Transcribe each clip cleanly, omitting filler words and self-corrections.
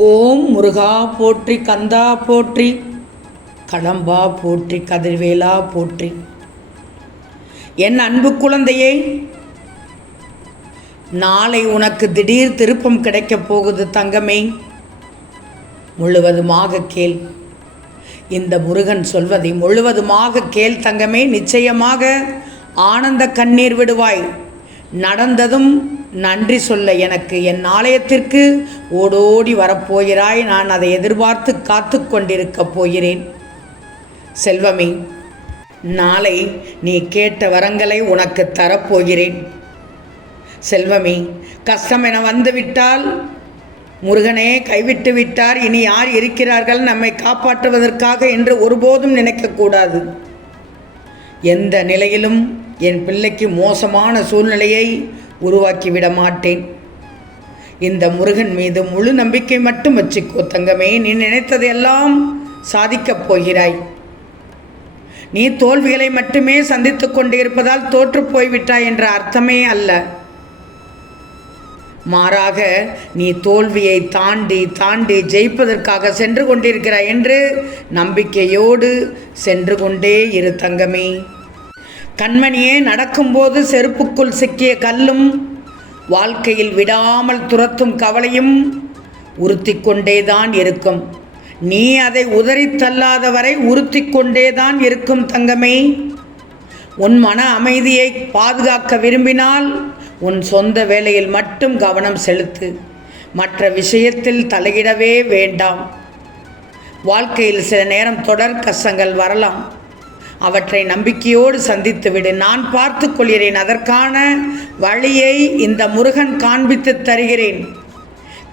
ஓம் முருகா போற்றி, கந்தா போற்றி, கடம்பா போற்றி, கதிர்வேலா போற்றி. என் அன்பு குழந்தையே, நாளை உனக்கு திடீர் திருப்பம் கிடைக்கப் போகுது தங்கமே. முழுவதுமாக கேள். இந்த முருகன் சொல்வதை முழுவதுமாக கேள் தங்கமே. நிச்சயமாக ஆனந்த கண்ணீர் விடுவாய். நடந்ததும் நன்றி சொல்ல எனக்கு என் ஆலயத்திற்கு ஓடோடி வரப்போகிறாய். நான் அதை எதிர்பார்த்து காத்து கொண்டிருக்கப் போகிறேன். செல்வமே, நாளை நீ கேட்ட வரங்களை உனக்கு தரப்போகிறேன். செல்வமே, கஷ்டம் என வந்துவிட்டால் முருகனே கைவிட்டு விட்டார், இனி யார் இருக்கிறார்கள் நம்மை காப்பாற்றுவதற்காக என்று ஒருபோதும் நினைக்கக்கூடாது. எந்த நிலையிலும் என் பிள்ளைக்கு மோசமான சூழ்நிலையை உருவாக்கிவிட மாட்டேன். இந்த முருகன் மீது முழு நம்பிக்கை மட்டும் வச்சுக்கோ தங்கமே. நீ நினைத்ததையெல்லாம் சாதிக்கப் போகிறாய். நீ தோல்விகளை மட்டுமே சந்தித்து கொண்டிருப்பதால் தோற்று போய்விட்டாய் என்ற அர்த்தமே அல்ல. மாறாக நீ தோல்வியை தாண்டி தாண்டி ஜெயிப்பதற்காக சென்று கொண்டிருக்கிறாய் என்று நம்பிக்கையோடு சென்று கொண்டே இரு தங்கமே. கண்மணியே, நடக்கும்போது செருப்புக்குள் சிக்கிய கல்லும் வாழ்க்கையில் விடாமல் துரத்தும் கவலையும் உறுத்தி கொண்டேதான் இருக்கும். நீ அதை உதறி தள்ளாத வரை உறுத்தி கொண்டேதான் இருக்கும் தங்கமே. உன் மன அமைதியை பாதுகாக்க விரும்பினால் உன் சொந்த வேலையில் மட்டும் கவனம் செலுத்து. மற்ற விஷயத்தில் தலையிடவே வேண்டாம். வாழ்க்கையில் சில நேரம் தொடர் கஷ்டங்கள் வரலாம். அவற்றை நம்பிக்கையோடு சந்தித்துவிடு. நான் பார்த்து கொள்கிறேன். அதற்கான வழியை இந்த முருகன் காண்பித்து தருகிறேன்.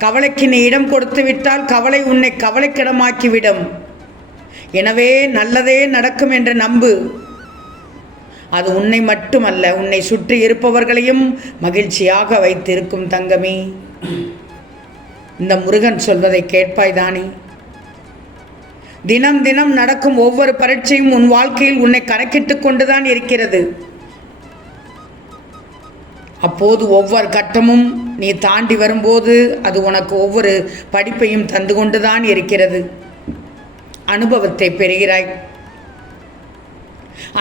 கவலைக்கு நீ இடம் கொடுத்து விட்டால் கவலை உன்னை கவலைக்கிடமாக்கிவிடும். எனவே நல்லதே நடக்கும் என்று நம்பு. அது உன்னை மட்டுமல்ல, உன்னை சுற்றி இருப்பவர்களையும் மகிழ்ச்சியாக வைத்திருக்கும் தங்கமே. இந்த முருகன் சொல்வதை கேட்பாய்தானே? தினம் தினம் நடக்கும் ஒவ்வொரு பரீட்சையும் உன் வாழ்க்கையில் உன்னை கணக்கிட்டு கொண்டுதான் இருக்கிறது. அப்போது ஒவ்வொரு கட்டமும் நீ தாண்டி வரும்போது அது உனக்கு ஒவ்வொரு படிப்பையும் தந்து கொண்டுதான் இருக்கிறது. அனுபவத்தை பெறுகிறாய்.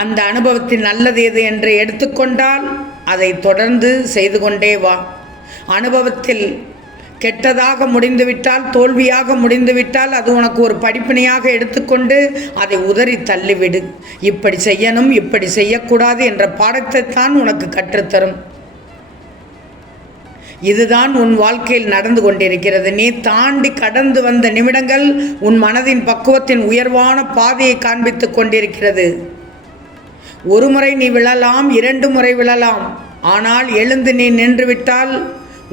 அந்த அனுபவத்தின் நல்லது எது என்று எடுத்துக்கொண்டால் அதை தொடர்ந்து செய்து கொண்டே வா. அனுபவத்தில் கெட்டதாக முடிந்துவிட்டால், தோல்வியாக முடிந்துவிட்டால் அது உனக்கு ஒரு படிப்பினையாக எடுத்துக்கொண்டு அதை உதறி தள்ளிவிடு. இப்படி செய்யணும், இப்படி செய்யக்கூடாது என்ற பாடத்தை தான் உனக்கு கற்றுத்தரும். இதுதான் உன் வாழ்க்கையில் நடந்து கொண்டிருக்கிறது. நீ தாண்டி கடந்து வந்த நிமிடங்கள் உன் மனதின் பக்குவத்தின் உயர்வான பாதையை காண்பித்து கொண்டிருக்கிறது. ஒரு முறை நீ விழலாம், 2 முறை விழலாம். ஆனால் எழுந்து நீ நின்றுவிட்டால்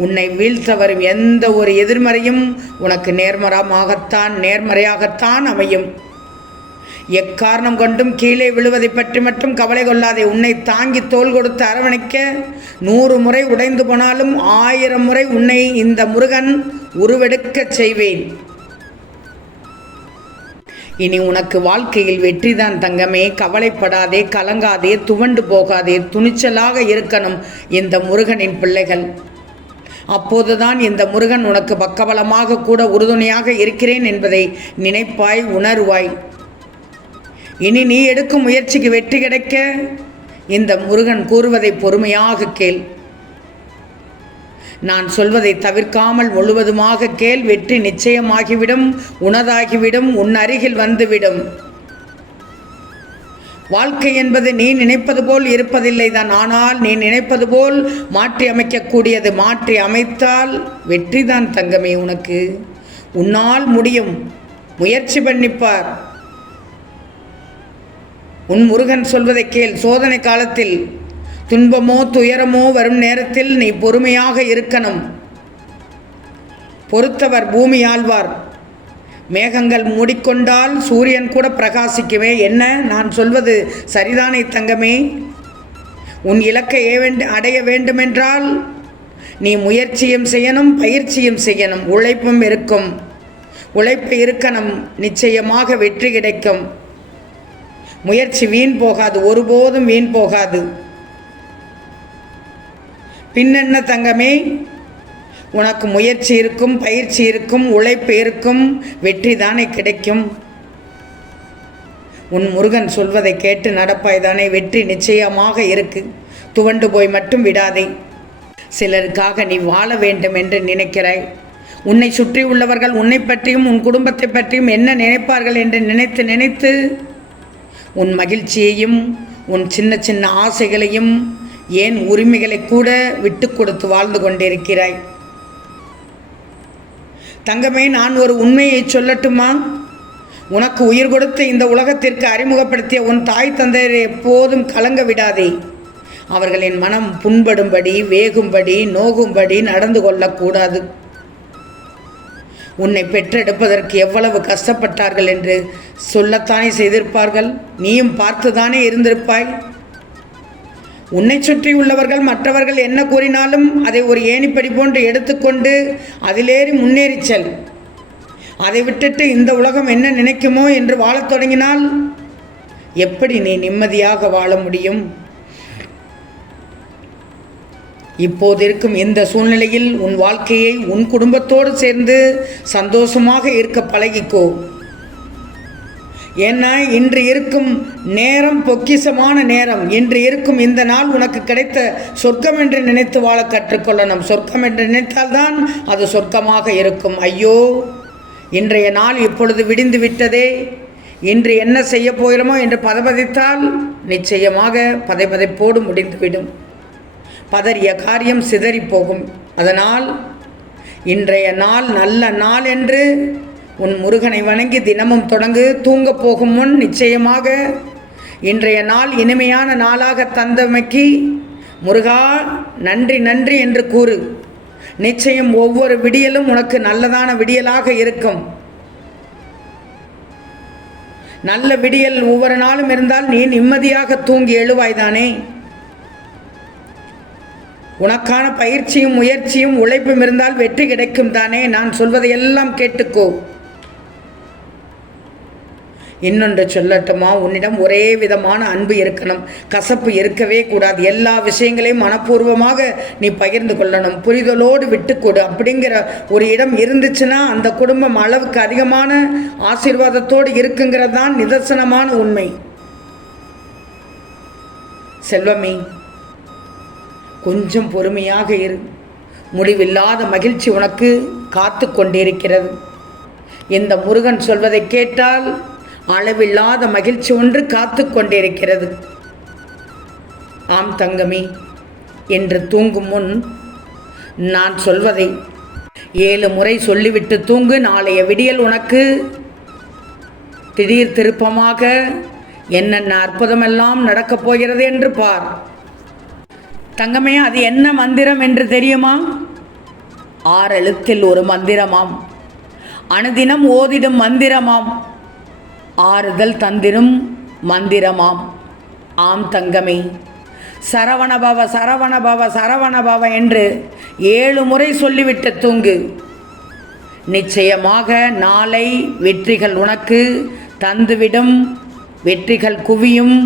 உன்னை வீழ்த்த வரும் எந்த ஒரு எதிர்மறையும் உனக்கு நேர்மறையாகத்தான் அமையும். எக்காரணம் கொண்டும் கீழே விழுவதை பற்றி மட்டும் கவலை கொள்ளாதே. உன்னை தாங்கி தோள் கொடுத்து அரவணைக்க 100 முறை உடைந்து போனாலும் 1000 முறை உன்னை இந்த முருகன் உருவெடுக்கச் செய்வேன். இனி உனக்கு வாழ்க்கையில் வெற்றிதான் தங்கமே. கவலைப்படாதே, கலங்காதே, துவண்டு போகாதே. துணிச்சலாக இருக்கணும் இந்த முருகனின் பிள்ளைகள். அப்போதுதான் இந்த முருகன் உனக்கு பக்கபலமாக கூட உறுதுணையாக இருக்கிறேன் என்பதை நினைப்பாய், உணர்வாய். இனி நீ எடுக்கும் முயற்சிக்கு வெற்றி கிடைக்க இந்த முருகன் கூறுவதை பொறுமையாக கேள். நான் சொல்வதை தவிர்க்காமல் முழுவதுமாக கேள். வெற்றி நிச்சயமாகிவிடும், உனதாகிவிடும், உன் அருகில் வந்துவிடும். வாழ்க்கை என்பது நீ நினைப்பது போல் இருப்பதில்லை தான். ஆனால் நீ நினைப்பது போல் மாற்றி அமைக்கக்கூடியது. மாற்றி அமைத்தால் வெற்றி தான் தங்கமே உனக்கு. உன்னால் முடியும். முயற்சி பண்ணிப்பார். உன் முருகன் சொல்வதை கேள். சோதனை காலத்தில் துன்பமோ துயரமோ வரும் நேரத்தில் நீ பொறுமையாக இருக்கணும். பொறுத்தவர் பூமி ஆழ்வார். மேகங்கள் மூடிக்கொண்டால் சூரியன் கூட பிரகாசிக்கவே. என்ன நான் சொல்வது சரிதானே தங்கமே? உன் இலக்கை அடைய வேண்டுமென்றால் நீ முயற்சியும் செய்யணும், பயிற்சியும் செய்யணும், உழைப்பும் இருக்கும். உழைப்பு இருக்கணும், நிச்சயமாக வெற்றி கிடைக்கும். முயற்சி வீண் போகாது, ஒருபோதும் வீண் போகாது. பின்னென்ன தங்கமே, உனக்கு முயற்சி இருக்கும், பயிற்சி இருக்கும், உழைப்பு இருக்கும், வெற்றி தானே கிடைக்கும். உன் முருகன் சொல்வதை கேட்டு நடப்பாய்தானே, வெற்றி நிச்சயமாக இருக்கு. துவண்டு போய் மட்டும் விடாதே. சிலருக்காக நீ வாழ வேண்டும் என்று நினைக்கிறாய். உன்னை சுற்றி உள்ளவர்கள் உன்னை பற்றியும் உன் குடும்பத்தை பற்றியும் என்ன நினைப்பார்கள் என்று நினைத்து நினைத்து உன் மகிழ்ச்சியையும் உன் சின்ன சின்ன ஆசைகளையும் ஏன் உரிமைகளை கூட விட்டு கொடுத்து வாழ்ந்து கொண்டிருக்கிறாய். தங்கமே, நான் ஒரு உண்மையை சொல்லட்டுமா? உனக்கு உயிர் கொடுத்து இந்த உலகத்திற்கு அறிமுகப்படுத்திய உன் தாய் தந்தையரை எப்போதும் கலங்க விடாதே. அவர்களின் மனம் புண்படும்படி, வேகும்படி, நோகும்படி நடந்து கொள்ளக்கூடாது. உன்னை பெற்றெடுப்பதற்கு எவ்வளவு கஷ்டப்பட்டார்கள் என்று சொல்லத்தானே செய்திருப்பார்கள். நீயும் பார்த்துதானே இருந்திருப்பாய். உன்னை சுற்றி உள்ளவர்கள் மற்றவர்கள் என்ன கூறினாலும் அதை ஒரு ஏணிப்படி போன்று எடுத்துக்கொண்டு அதிலேறி முன்னேறிச்சல். அதை விட்டுட்டு இந்த உலகம் என்ன நினைக்குமோ என்று வாழத் தொடங்கினால் எப்படி நீ நிம்மதியாக வாழ முடியும்? இப்போது இருக்கும் இந்த சூழ்நிலையில் உன் வாழ்க்கையை உன் குடும்பத்தோடு சேர்ந்து சந்தோஷமாக இருக்க பழகிக்கோ. ஏன்னா இன்று இருக்கும் நேரம் பொக்கிஷமான நேரம். இன்று இருக்கும் இந்த நாள் உனக்கு கிடைத்த சொர்க்கம் என்று நினைத்து வாழ கற்றுக்கொள்ளணும். சொர்க்கம் என்று நினைத்தால்தான் அது சொர்க்கமாக இருக்கும். ஐயோ, இன்றைய நாள் இப்பொழுது விடிந்து விட்டதே, இன்று என்ன செய்ய போகிறோமோ என்று பதபதித்தால் நிச்சயமாக பதைப்பதைப்போடு முடிந்துவிடும். பதறிய காரியம் சிதறி போகும். அதனால் இன்றைய நாள் நல்ல நாள் என்று உன் முருகனை வணங்கி தினமும் தொடங்கு. தூங்க போகும் முன் நிச்சயமாக இன்றைய நாள் இனிமையான நாளாக தந்தமைக்கு முருகா நன்றி நன்றி என்று கூறு. நிச்சயம் ஒவ்வொரு விடியலும் உனக்கு நல்லதான விடியலாக இருக்கும். நல்ல விடியல் ஒவ்வொரு நாளும் இருந்தால் நீ நிம்மதியாக தூங்கி எழுவாய்தானே. உனக்கான பயிற்சியும் முயற்சியும் உழைப்பும் இருந்தால் வெற்றி கிடைக்கும் தானே. நான் சொல்வதையெல்லாம் கேட்டுக்கோ. இன்னொன்று சொல்லட்டுமா? உன்னிடம் ஒரே விதமான அன்பு இருக்கணும், கசப்பு இருக்கவே கூடாது. எல்லா விஷயங்களையும் மனப்பூர்வமாக நீ பகிர்ந்து கொள்ளணும், புரிதலோடு விட்டுக்கொடு. அப்படிங்கிற ஒரு இடம் இருந்துச்சுன்னா அந்த குடும்பம் அளவுக்கு அதிகமான ஆசீர்வாதத்தோடு இருக்குங்கிறது தான் நிதர்சனமான உண்மை. செல்வமே, கொஞ்சம் பொறுமையாக இரு. முடிவில்லாத மகிழ்ச்சி உனக்கு காத்து கொண்டிருக்கிறது. இந்த முருகன் சொல்வதை கேட்டால் அளவில்லாத மகிழ்ச்சி ஒன்று காத்து கொண்டிருக்கிறது. ஆம் தங்கமே, என்று தூங்கும் முன் நான் சொல்வதை 7 முறை சொல்லிவிட்டு தூங்கு. நாளைய விடியல் உனக்கு திடீர் திருப்பமாக என்னென்ன அற்புதமெல்லாம் நடக்கப் போகிறது என்று பார். தங்கமே, அது என்ன மந்திரம் என்று தெரியுமா? 6 எழுத்தில் ஒரு மந்திரமாம். அனுதினம் ஓதிடும் மந்திரமாம். ஆறுதல் தந்திரும் மந்திரமாம். ஆம் தங்கமே, சரவணபவ சரவணபவ சரவணபவ என்று 7 முறை சொல்லிவிட்டு தூங்கு. நிச்சயமாக நாளை வெற்றிகள் உனக்கு தந்துவிடும். வெற்றிகள் குவியும்.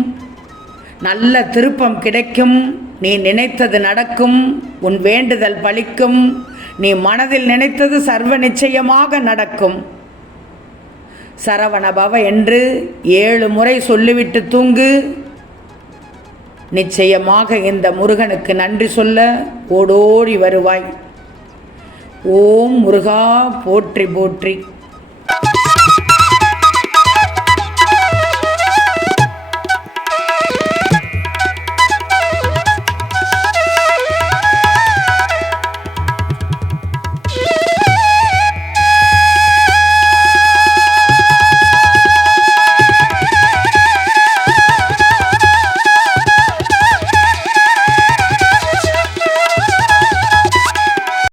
நல்ல திருப்பம் கிடைக்கும். நீ நினைத்தது நடக்கும். உன் வேண்டுதல் பலிக்கும். நீ மனதில் நினைத்தது சர்வ நிச்சயமாக நடக்கும். சரவணபவ என்று 7 முறை சொல்லிவிட்டு தூங்கு. நிச்சயமாக இந்த முருகனுக்கு நன்றி சொல்ல ஓடோடி வருவாய். ஓம் முருகா போற்றி போற்றி.